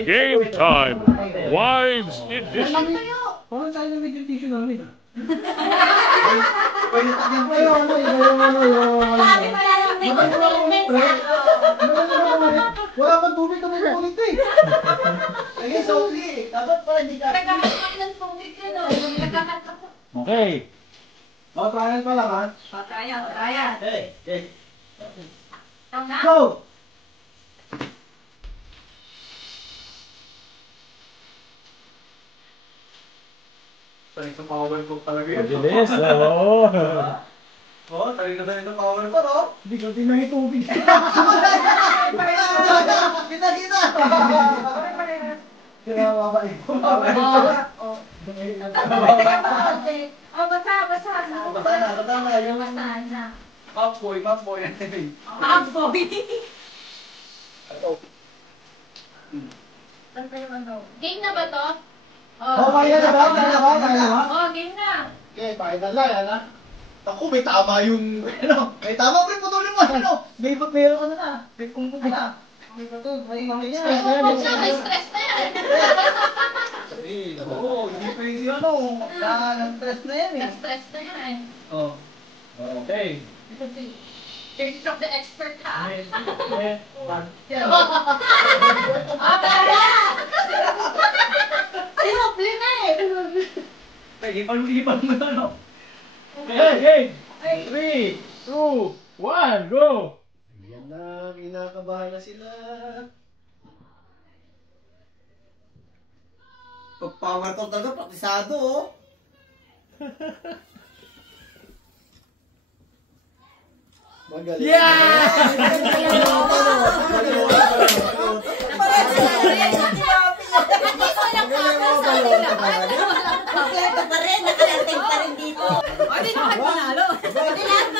Game time! Wives edition! Parang tayo na video tissue namin. Wala kang tubig ka mga ulit eh. Sige, sorry. Dapat pala hindi ka. Nagkakaroon ng tubig yun o. Okay. Trial pa lang ha. Trial. Okay. Tama. Go! Tarik sa power ko talaga yun. Mabilis, oo. Oo, tarik na sa power ko, no? Hindi ko tinang itubig. Kita! Kinawa ba ito? Basa na. Yung mapboy. Apoy. Game na ba to? Kaya na ba? Game na. Okay, pakita lang, ha? Ako, may tama yung, may tama, pre, putulin mo, may meron ka na, may kungkong na. May Stress na yan. Oo, hindi pwede stress na yan eh. Stress na yan. Oh. Okay. You're from the expert ha. Hopli na eh. Ipan mo na, no? Okay, 3, 2, 1, go! Yan na, kinakabahan na sila. Pag-power talk talaga, praktisado, oh. Magaling. Yeah! Kompleto pa rin, nakarating pa rin dito. O, di naman panalo. Di naman